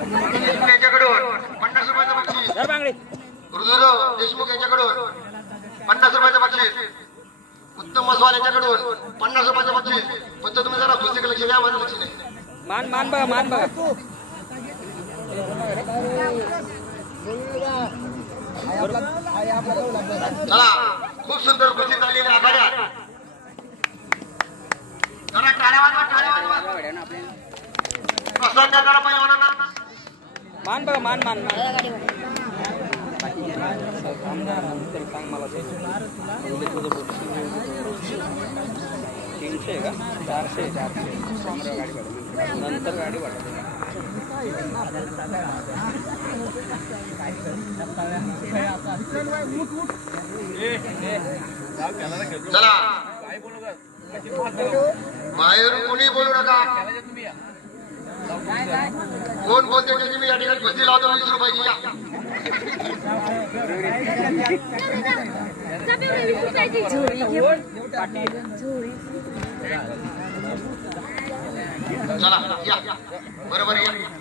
देशमुख यांच्याकडून 50 रुपयाचं बक्षीस. ऋतुराव देशमुख यांच्याकडून 50 रुपयाचं बक्षीस. उत्तम मसवाल यांच्याकडून 50 रुपयाचं बक्षीस. फक्त तुम्ही जरा पुस्तक लक्ष द्या, माझं लक्ष नाही. मान बघा. चला, खूप सुंदर कुस्ती चाललेली आघाड्यात. जरा टाळ्या वाजवा. प्रसन्न करा पहिलवानांना. मान बघा मान सांग मला 300 का 400 गाडी नंतर गाडी वाढवली. चला बाहेर कोणी बोलू नका. कोण बोलते त्याची मी या ठिकाणी कुस्ती लावतो 20 रुपयाची. चला या बरोबर या.